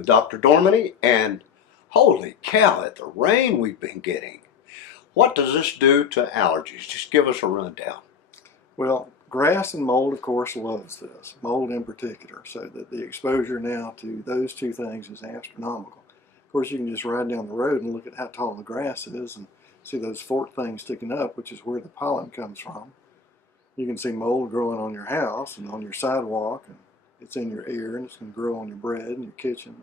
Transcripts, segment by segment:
with Dr. Dormady, and holy cow, at the rain we've been getting. What does this do to allergies? Just give us a rundown. Well, grass and mold, of course, loves this, mold in particular, so that the exposure now to those two things is astronomical. Of course, you can just ride down the road and look at how tall the grass is and see those forked things sticking up, which is where the pollen comes from. You can see mold growing on your house and on your sidewalk, and it's in your air, and it's going to grow on your bread and your kitchen.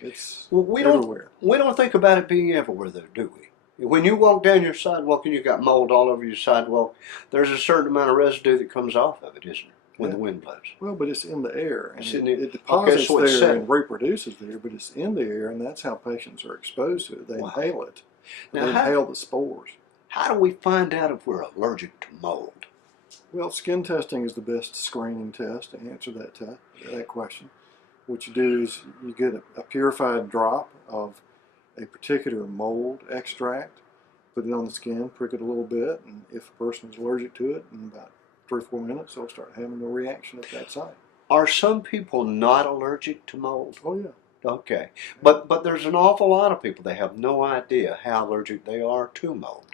It's everywhere. We don't think about it being everywhere, though, do we? When you walk down your sidewalk and you've got mold all over your sidewalk, there's a certain amount of residue that comes off of it, isn't there, when the wind blows? Well, but it's in the air, and it okay, deposits so there and reproduces there, but it's in the air, and that's how patients are exposed to it. They inhale it. Now, they inhale the spores. How do we find out if we're allergic to mold? Well, skin testing is the best screening test to answer that question. What you do is you get a purified drop of a particular mold extract, put it on the skin, prick it a little bit, and if a person is allergic to it, in about 3 or 4 minutes, they'll start having a reaction at that site. Are some people not allergic to mold? Oh, yeah. Okay. But there's an awful lot of people that have no idea how allergic they are to mold.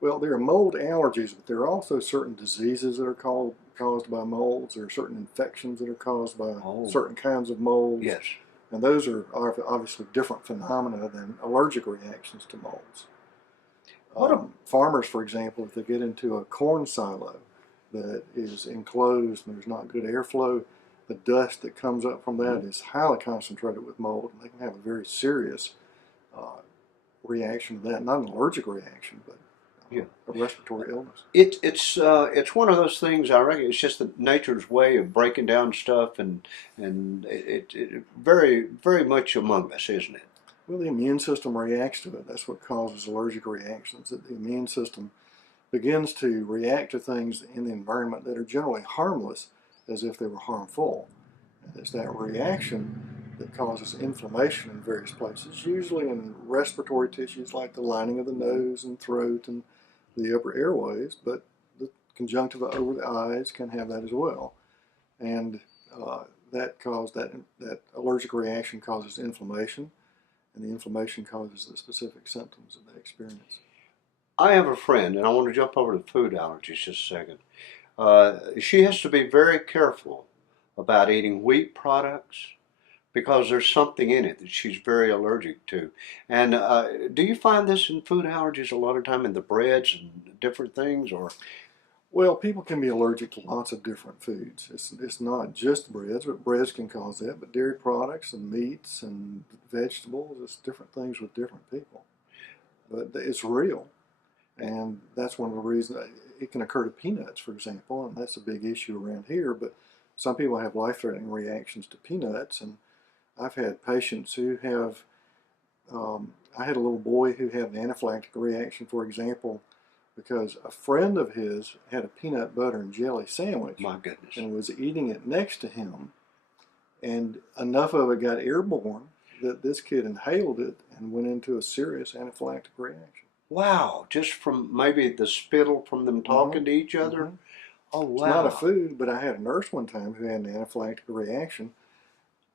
Well, there are mold allergies, but there are also certain diseases that are caused by molds. There are certain infections that are caused by certain kinds of molds. Yes. And those are obviously different phenomena than allergic reactions to molds. Farmers, for example, if they get into a corn silo that is enclosed and there's not good airflow, the dust that comes up from that is highly concentrated with mold, and they can have a very serious reaction to that. Not an allergic reaction, but a respiratory illness. It's one of those things, I reckon. It's just the nature's way of breaking down stuff, and it very, very much among us, isn't it? Well, the immune system reacts to it. That's what causes allergic reactions. That the immune system begins to react to things in the environment that are generally harmless as if they were harmful. And it's that reaction that causes inflammation in various places, usually in respiratory tissues like the lining of the nose and throat and the upper airways, but the conjunctiva over the eyes can have that as well. And that allergic reaction causes inflammation, and the inflammation causes the specific symptoms that they experience. I have a friend, and I want to jump over to food allergies just a second. She has to be very careful about eating wheat products because there's something in it that she's very allergic to. And do you find this in food allergies a lot of time in the breads and different things, or? Well, people can be allergic to lots of different foods. It's not just breads, but breads can cause that, but dairy products and meats and vegetables, it's different things with different people. But it's real, and that's one of the reasons it can occur to peanuts, for example, and that's a big issue around here, but some people have life-threatening reactions to peanuts, and I've had patients who have, I had a little boy who had an anaphylactic reaction, for example, because a friend of his had a peanut butter and jelly sandwich. My goodness. And was eating it next to him, and enough of it got airborne that this kid inhaled it and went into a serious anaphylactic reaction. Wow, just from maybe the spittle from them talking to each other? Mm-hmm. Oh, wow. It's not a food, but I had a nurse one time who had an anaphylactic reaction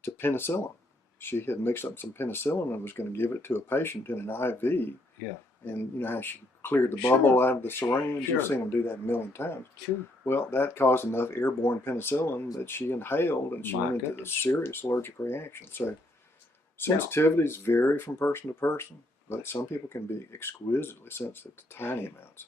to penicillin. She had mixed up some penicillin and was going to give it to a patient in an IV. Yeah. And you know how she cleared the bubble out of the syringe? Sure. You've seen them do that a million times. Sure. Well, that caused enough airborne penicillin that she inhaled, and she went into a serious allergic reaction. So sensitivities vary from person to person, but some people can be exquisitely sensitive to tiny amounts.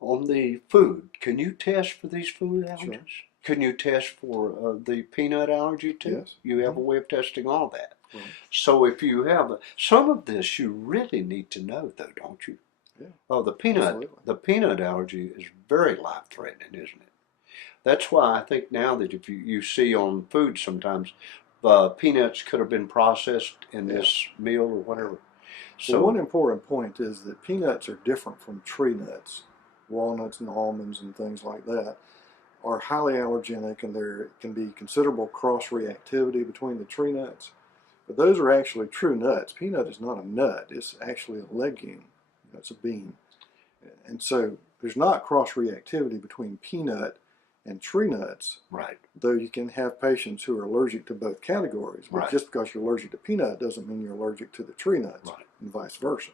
On the food, can you test for these food allergies? Sure. Can you test for the peanut allergy too? Yes. You have a way of testing all that. Right. So if you have some of this, you really need to know, though, don't you? Yeah. Oh, the peanut allergy is very life-threatening, isn't it? That's why I think now that if you see on food sometimes, peanuts could have been processed in this meal or whatever. So one important point is that peanuts are different from tree nuts. Walnuts and almonds and things like that are highly allergenic, and there can be considerable cross-reactivity between the tree nuts. But those are actually true nuts. Peanut is not a nut. It's actually a legume. It's a bean. And so there's not cross-reactivity between peanut and tree nuts. Right. Though you can have patients who are allergic to both categories, but Right. just because you're allergic to peanut doesn't mean you're allergic to the tree nuts, Right. and vice versa.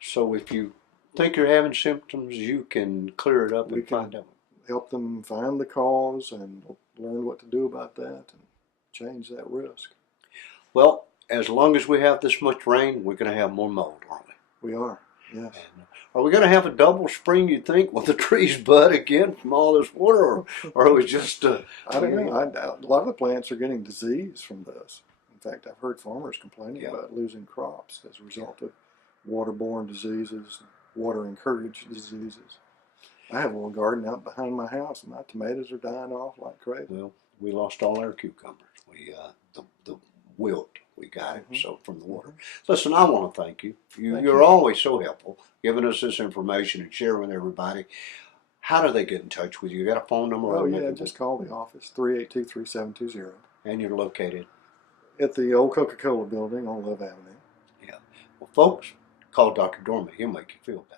So if you think you're having symptoms, you can clear it up We and find out. help them find the cause and learn what to do about that and change that risk. Well, as long as we have this much rain, we're going to have more mold, aren't we? We are, yes. And, are we going to have a double spring, you think, will the trees bud again from all this water, or are we just... I don't know. A lot of the plants are getting disease from this. In fact, I've heard farmers complaining about losing crops as a result of waterborne diseases, water-encouraged diseases. I have a little garden out behind my house, and my tomatoes are dying off like crazy. Well, we lost all our cucumbers. We the wilt, we got it, so from the water. Listen, I want to thank you. You're always so helpful, giving us this information and sharing with everybody. How do they get in touch with you? You got a phone number? Oh, yeah, just call the office, 382-3720. And you're located? At the old Coca-Cola building on Love Avenue. Yeah. Well, folks, call Dr. Dorman. He'll make you feel better.